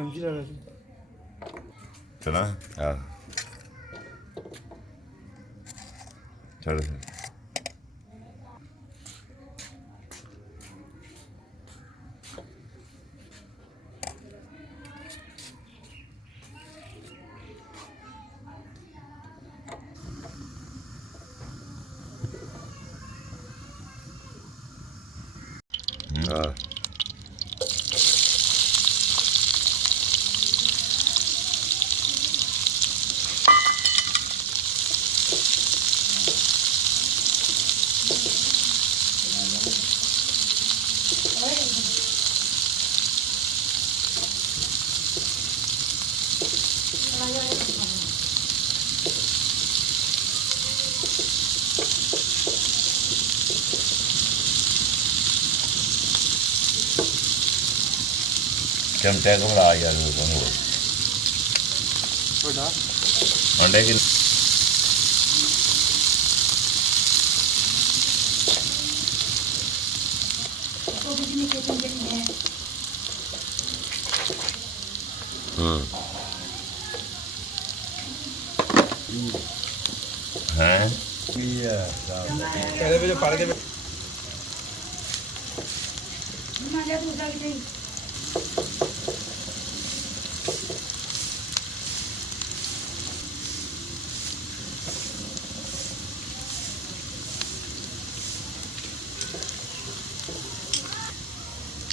ਚਮਚੀ ਲਾ ਲੈ ਤੂੰ। ਚਲਾ ਆ ਚਲ ਆ ਚਮਚਾ ਘਬਰਾ ਯਾਰ ਉਹ ਵੱਡਾ ਅੰਡੇ ਕਿ ਹੈ ਇਹਦੇ ਵਿੱਚ ਪੜ ਕੇ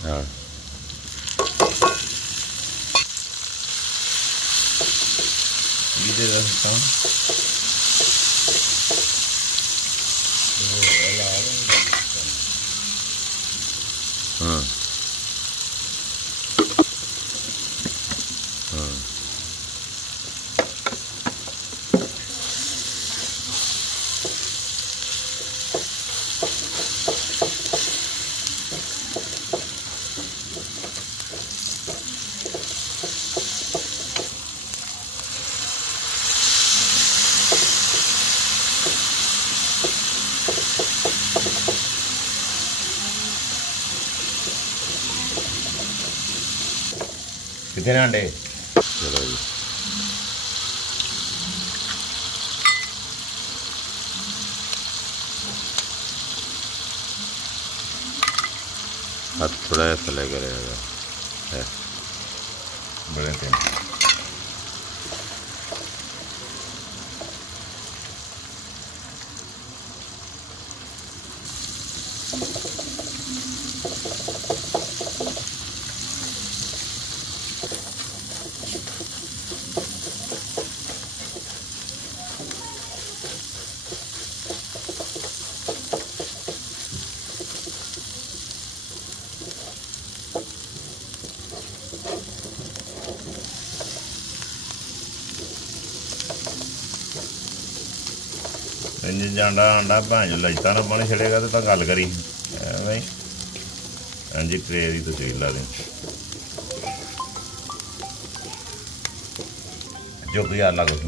ਹਾਂ ਇਹਦੇ ਰਸਤਾ ਹਾਂ ਹਾਂ कितने अंडे चलो जी हाथ थोड़ा ऐसा लगा रहेगा है बड़े थे इंज जांडा आंडा भैन जो लजता ना बन छड़ेगा तो गल करी भाई हाँ जी ट्रे की तस्वीर ला दी जो कोई आला कुछ